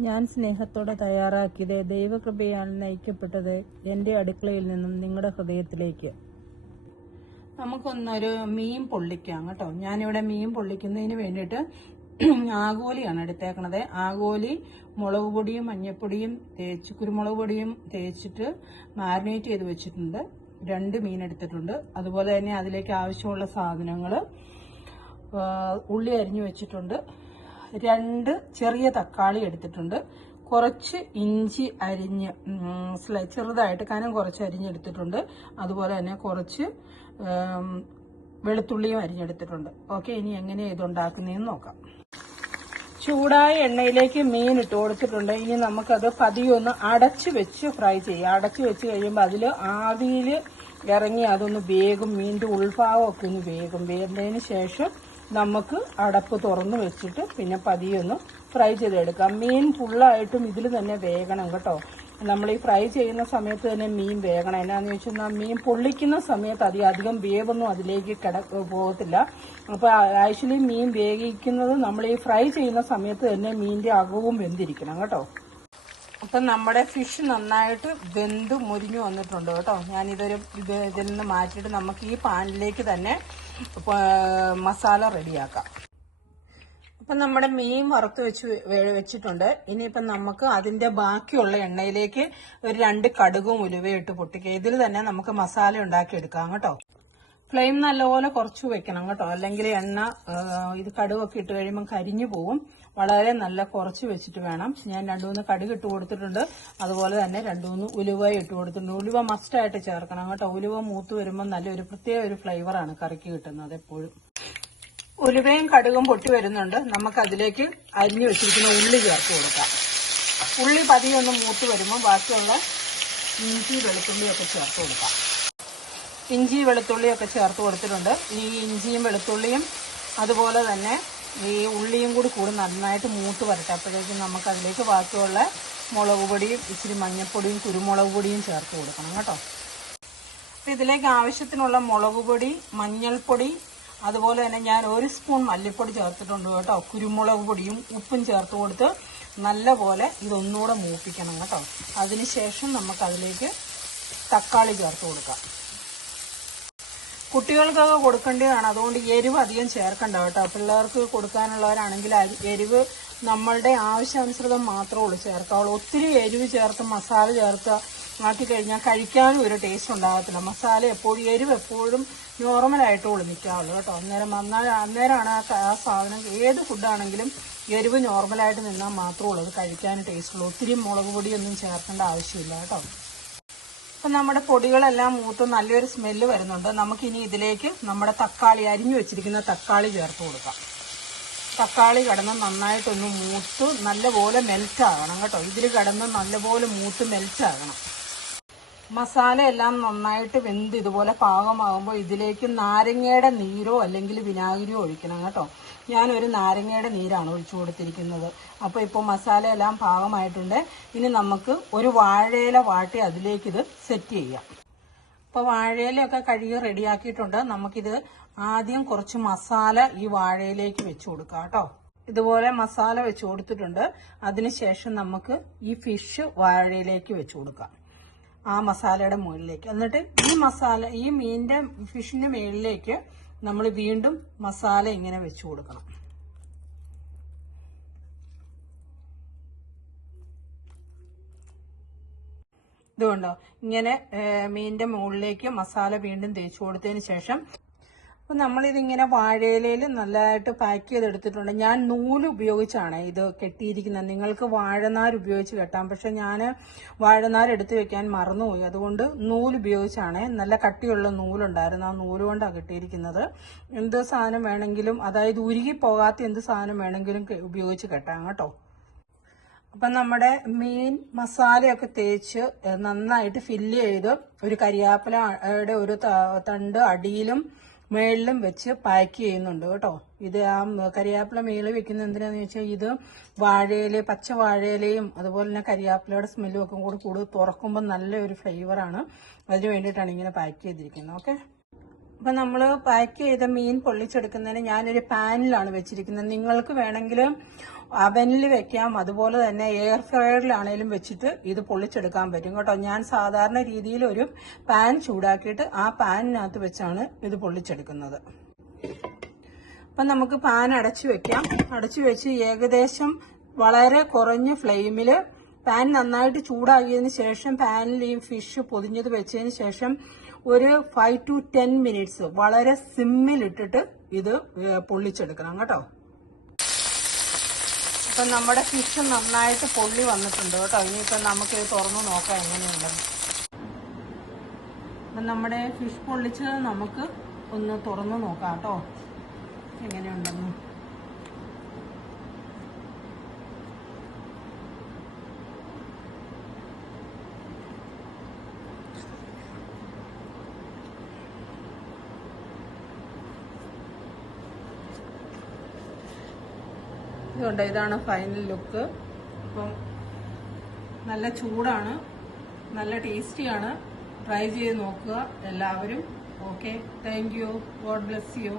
ഞാൻ സ്നേഹത്തോടെ തയ്യാറാക്കിയത് ദൈവകൃപയാൽ നയിക്കപ്പെട്ടത് എൻ്റെ അടുക്കളയിൽ നിന്നും നിങ്ങളുടെ ഹൃദയത്തിലേക്ക്. നമുക്കൊന്നൊരു മീൻ പൊള്ളിക്കാം കേട്ടോ. ഞാനിവിടെ മീൻ പൊള്ളിക്കുന്നതിന് വേണ്ടിയിട്ട് ആഗോലിയാണ് എടുത്തേക്കണത്. ആഗോലി മുളക് പൊടിയും മഞ്ഞൾപ്പൊടിയും കുരുമുളക് പൊടിയും തേച്ചിട്ട് മാരിനേറ്റ് ചെയ്ത് വെച്ചിട്ടുണ്ട്. 2 മീൻ എടുത്തിട്ടുണ്ട്. അതുപോലെ തന്നെ അതിലേക്ക് ആവശ്യമുള്ള സാധനങ്ങൾ ഉള്ളി അരിഞ്ഞു വെച്ചിട്ടുണ്ട്, 2 ചെറിയ തക്കാളി എടുത്തിട്ടുണ്ട്, കുറച്ച് ഇഞ്ചി അരിഞ്ഞ് ചെറുതായിട്ട് കനം കുറച്ച് അരിഞ്ഞെടുത്തിട്ടുണ്ട്. അതുപോലെ തന്നെ കുറച്ച് വെളുത്തുള്ളിയും അരിഞ്ഞെടുത്തിട്ടുണ്ട്. ഓക്കെ, ഇനി എങ്ങനെ ഇതുണ്ടാക്കുന്നതെന്ന് നോക്കാം. ചൂടായ എണ്ണയിലേക്ക് മീൻ ഇട്ട് കൊടുത്തിട്ടുണ്ട്. ഇനി നമുക്കത് പതിയൊന്ന് അടച്ചു വെച്ച് ഫ്രൈ ചെയ്യാം. അടച്ചു വെച്ച് കഴിയുമ്പോൾ അതിൽ ആവിയിൽ ഇറങ്ങി അതൊന്ന് വേഗം, മീനിന്റെ ഉൾഭാഗമൊക്കെ ഒന്ന് വേഗം. വേഗതിന് ശേഷം നമുക്ക് അടപ്പ് തുറന്ന് വെച്ചിട്ട് പിന്നെ പതിയൊന്ന് ഫ്രൈ ചെയ്തെടുക്കാം. മീൻ ഫുള്ളായിട്ടും ഇതിൽ തന്നെ വേകണം കേട്ടോ. നമ്മൾ ഈ ഫ്രൈ ചെയ്യുന്ന സമയത്ത് തന്നെ മീൻ വേകണം. എന്നാന്ന് വെച്ചാൽ മീൻ പൊള്ളിക്കുന്ന സമയത്ത് അധികം വേവൊന്നും അതിലേക്ക് പോകത്തില്ല. അപ്പോൾ ആക്ച്വലി മീൻ വേവിക്കുന്നത് നമ്മൾ ഈ ഫ്രൈ ചെയ്യുന്ന സമയത്ത് തന്നെ മീനിന്റെ അകവും വെന്തിരിക്കണം കേട്ടോ. അപ്പം നമ്മുടെ ഫിഷ് നന്നായിട്ട് വെന്ത് മുരിഞ്ഞു വന്നിട്ടുണ്ട് കേട്ടോ. ഞാനിതൊരു ഇതിൽ നിന്ന് മാറ്റിയിട്ട് നമുക്ക് ഈ പാനിലേക്ക് തന്നെ മസാല റെഡിയാക്കാം. അപ്പം നമ്മുടെ മീൻ വറുത്ത് വെച്ചിട്ടുണ്ട്. ഇനിയിപ്പം നമുക്ക് അതിന്റെ ബാക്കിയുള്ള എണ്ണയിലേക്ക് ഒരു 2 കടുകും ഉലുവയും ഇട്ട് പൊട്ടിക്കുക. ഇതിൽ തന്നെ നമുക്ക് മസാല ഉണ്ടാക്കി എടുക്കാം കേട്ടോ. ഫ്ലെയിം നല്ലപോലെ കുറച്ച് വെക്കണം കേട്ടോ, അല്ലെങ്കിൽ എണ്ണ ഇത് കടുകൊക്കെ ഇട്ട് കഴിയുമ്പോൾ കരിഞ്ഞു പോവും. വളരെ നല്ല കുറച്ച് വെച്ചിട്ട് വേണം. ഞാൻ 2-3 കടുക് ഇട്ട് കൊടുത്തിട്ടുണ്ട്. അതുപോലെ തന്നെ 2-3 ഉലുവ ഇട്ട് കൊടുത്തിട്ടുണ്ട്. ഉലുവ മസ്റ്റായിട്ട് ചേർക്കണം കേട്ടോ. ഉലുവ മൂത്ത് വരുമ്പോൾ നല്ലൊരു പ്രത്യേക ഒരു ഫ്ലേവറാണ് കറിക്ക് കിട്ടുന്നത് എപ്പോഴും. ഉലുവയും കടുകും പൊട്ടി വരുന്നുണ്ട്. നമുക്ക് അതിലേക്ക് അരിഞ്ഞു വെച്ചിരിക്കുന്ന ഉള്ളി ചേർത്ത് കൊടുക്കാം. ഉള്ളി പതിയൊന്ന് മൂത്ത് വരുമ്പോൾ ബാക്കിയുള്ള ഇഞ്ചി വെളുത്തുള്ളിയൊക്കെ ചേർത്ത് കൊടുക്കാം. ഇഞ്ചി വെളുത്തുള്ളിയൊക്കെ ചേർത്ത് കൊടുത്തിട്ടുണ്ട്. ഈ ഇഞ്ചിയും വെളുത്തുള്ളിയും അതുപോലെ തന്നെ ഈ ഉള്ളിയും കൂടി നന്നായിട്ട് മൂത്ത് വരട്ടെ. അപ്പോഴേക്കും നമുക്ക് അതിലേക്ക് ബാക്കിയുള്ള മുളക് പൊടിയും ഇച്ചിരി മഞ്ഞൾപ്പൊടിയും കുരുമുളക് പൊടിയും ചേർത്ത് കൊടുക്കണം കേട്ടോ. അപ്പം ഇതിലേക്ക് ആവശ്യത്തിനുള്ള മുളക് പൊടി, മഞ്ഞൾപ്പൊടി, അതുപോലെ തന്നെ ഞാൻ 1 സ്പൂൺ മല്ലിപ്പൊടി ചേർത്തിട്ടുണ്ട് കേട്ടോ. കുരുമുളക് പൊടിയും ഉപ്പും ചേർത്ത് കൊടുത്ത് നല്ലപോലെ ഇതൊന്നുകൂടെ മൂപ്പിക്കണം കേട്ടോ. അതിനുശേഷം നമുക്കതിലേക്ക് തക്കാളി ചേർത്ത് കൊടുക്കാം. കുട്ടികൾക്കൊക്കെ കൊടുക്കേണ്ടതാണ്, അതുകൊണ്ട് എരിവ് അധികം ചേർക്കണ്ട കേട്ടോ. പിള്ളേർക്ക് കൊടുക്കാനുള്ളവരാണെങ്കിൽ എരിവ് നമ്മളുടെ ആവശ്യാനുസൃതം മാത്രമേ ഉള്ളൂ ചേർക്കാവുള്ളൂ. ഒത്തിരി എരിവ് ചേർത്ത് മസാല ചേർത്ത് ആക്കി കഴിഞ്ഞാൽ കഴിക്കാനും ഒരു ടേസ്റ്റ് ഉണ്ടാകത്തില്ല. മസാല എപ്പോഴും എരിവ് എപ്പോഴും നോർമലായിട്ടുള്ളൂ നിൽക്കാവുള്ളൂ കേട്ടോ. അന്നേരമാണ് ആ സാധനം, ഏത് ഫുഡാണെങ്കിലും എരിവ് നോർമലായിട്ട് നിന്നാൽ മാത്രമേ ഉള്ളൂ അത് കഴിക്കാൻ ടേസ്റ്റ് ഉള്ളൂ. ഒത്തിരി മുളക് പൊടിയൊന്നും ചേർക്കേണ്ട ആവശ്യമില്ല കേട്ടോ. അപ്പം നമ്മുടെ പൊടികളെല്ലാം മൂത്ത് നല്ലൊരു സ്മെല്ല് വരുന്നുണ്ട്. നമുക്കിനി ഇതിലേക്ക് നമ്മുടെ തക്കാളി, അരിഞ്ഞു വെച്ചിരിക്കുന്ന തക്കാളി ചേർത്ത് കൊടുക്കാം. തക്കാളി കിടന്ന് നന്നായിട്ടൊന്ന് മൂത്ത് നല്ലപോലെ മെൽറ്റാകണം കേട്ടോ. ഇതിൽ കിടന്ന് നല്ലപോലെ മൂത്ത് മെൽറ്റാകണം. മസാല എല്ലാം നന്നായിട്ട് വെന്ത് ഇതുപോലെ പാകമാകുമ്പോൾ ഇതിലേക്ക് നാരങ്ങയുടെ നീരോ അല്ലെങ്കിൽ വിനാഗിരിയോ ഒഴിക്കണം കേട്ടോ. ഞാനൊരു നാരങ്ങയുടെ നീരാണ് ഒഴിച്ചു കൊടുത്തിരിക്കുന്നത്. അപ്പോൾ ഇപ്പോൾ മസാല എല്ലാം പാകമായിട്ടുണ്ട്. ഇനി നമുക്ക് ഒരു വാഴയില വാട്ടി അതിലേക്ക് ഇത് സെറ്റ് ചെയ്യാം. അപ്പോൾ വാഴയിലൊക്കെ കഴുകി റെഡിയാക്കിയിട്ടുണ്ട്. നമുക്കിത് ആദ്യം കുറച്ച് മസാല ഈ വാഴയിലേക്ക് വെച്ച് കൊടുക്കാം കേട്ടോ. ഇതുപോലെ മസാല വെച്ച് കൊടുത്തിട്ടുണ്ട്. അതിനുശേഷം നമുക്ക് ഈ ഫിഷ് വാഴയിലേക്ക് വെച്ച് കൊടുക്കാം, ആ മസാലയുടെ മുകളിലേക്ക്. എന്നിട്ട് ഈ മീനിന്റെ ഫിഷിന്റെ മുകളിലേക്ക് നമ്മൾ വീണ്ടും മസാല ഇങ്ങനെ വെച്ച് കൊടുക്കണം. ഇതുകൊണ്ടോ ഇങ്ങനെ മീനിന്റെ മുകളിലേക്ക് മസാല വീണ്ടും തേച്ച് കൊടുത്തതിന് ശേഷം അപ്പം നമ്മളിതിങ്ങനെ വാഴയിലയിൽ നല്ലതായിട്ട് പാക്ക് ചെയ്തെടുത്തിട്ടുണ്ട്. ഞാൻ നൂല് ഉപയോഗിച്ചാണ് ഇത് കെട്ടിയിരിക്കുന്നത്. നിങ്ങൾക്ക് വാഴനാർ ഉപയോഗിച്ച് കെട്ടാം, പക്ഷെ ഞാൻ വാഴനാർ എടുത്തു വെക്കാൻ മറന്നുപോയി. അതുകൊണ്ട് നൂല് ഉപയോഗിച്ചാണ്. നല്ല കട്ടിയുള്ള നൂലുണ്ടായിരുന്നു, ആ നൂല് കൊണ്ടാണ് കെട്ടിയിരിക്കുന്നത്. എന്ത് സാധനം വേണമെങ്കിലും, അതായത് ഉരുകിപ്പോകാത്ത എന്ത് സാധനം വേണമെങ്കിലും ഉപയോഗിച്ച് കെട്ടാം കേട്ടോ. അപ്പം നമ്മുടെ മീൻ മസാലയൊക്കെ തേച്ച് നന്നായിട്ട് ഫില്ല് ചെയ്ത് ഒരു കരിയാപ്പിലയുടെ ഒരു തണ്ട് അടിയിലും മേളിലും വെച്ച് പാക്ക് ചെയ്യുന്നുണ്ട് കേട്ടോ. ഇത് ആ കരിയാപ്പില മേളിൽ വെക്കുന്നത് എന്തിനാന്ന് വെച്ചാൽ ഇത് വാഴയില, പച്ച വാഴയിലയും അതുപോലെ തന്നെ കരിയാപ്പിലയുടെ സ്മെല്ലും ഒക്കെ കൂടി തുറക്കുമ്പോൾ നല്ലൊരു ഫ്ലേവറാണ്. അതിന് വേണ്ടിയിട്ടാണ് ഇങ്ങനെ പാക്ക് ചെയ്തിരിക്കുന്നത്. ഓക്കെ, അപ്പം നമ്മൾ പാക്ക് ചെയ്ത മീൻ പൊള്ളിച്ചെടുക്കുന്നതിന് ഞാനൊരു പാനിലാണ് വെച്ചിരിക്കുന്നത്. നിങ്ങൾക്ക് വേണമെങ്കിൽ അവനിൽ വെക്കാം, അതുപോലെ തന്നെ എയർ ഫ്രയറിലാണേലും വെച്ചിട്ട് ഇത് പൊള്ളിച്ചെടുക്കാൻ പറ്റും കേട്ടോ. ഞാൻ സാധാരണ രീതിയിൽ ഒരു പാൻ ചൂടാക്കിയിട്ട് ആ പാനിനകത്ത് വെച്ചാണ് ഇത് പൊള്ളിച്ചെടുക്കുന്നത്. അപ്പം നമുക്ക് പാൻ അടച്ചു വെക്കാം. അടച്ചു വെച്ച് ഏകദേശം വളരെ കുറഞ്ഞ ഫ്ലെയിമിൽ പാൻ നന്നായിട്ട് ചൂടാക്കിയതിന് ശേഷം പാനിൽ ഈ ഫിഷ് പൊതിഞ്ഞത് വെച്ചതിന് ശേഷം ഒരു 5 to 10 മിനിറ്റ്സ് വളരെ സിമ്മിലിട്ടിട്ട് ഇത് പൊള്ളിച്ചെടുക്കണം കേട്ടോ. അപ്പം നമ്മുടെ ഫിഷ് നന്നായിട്ട് പൊള്ളി വന്നിട്ടുണ്ട് കേട്ടോ. ഇനിയിപ്പം നമുക്ക് ഇത് തുറന്ന് നോക്കാം എങ്ങനെയുണ്ടെന്ന്. അപ്പം നമ്മുടെ ഫിഷ് പൊള്ളിച്ചത് നമുക്ക് ഒന്ന് തുറന്ന് നോക്കാം കേട്ടോ എങ്ങനെയുണ്ടെന്ന്. ഇതുകൊണ്ട് ഇതാണ് ഫൈനൽ ലുക്ക്. അപ്പം നല്ല ചൂടാണ്, നല്ല ടേസ്റ്റിയാണ്. ട്രൈ ചെയ്ത് നോക്കുക എല്ലാവരും. Okay, thank you. God bless you.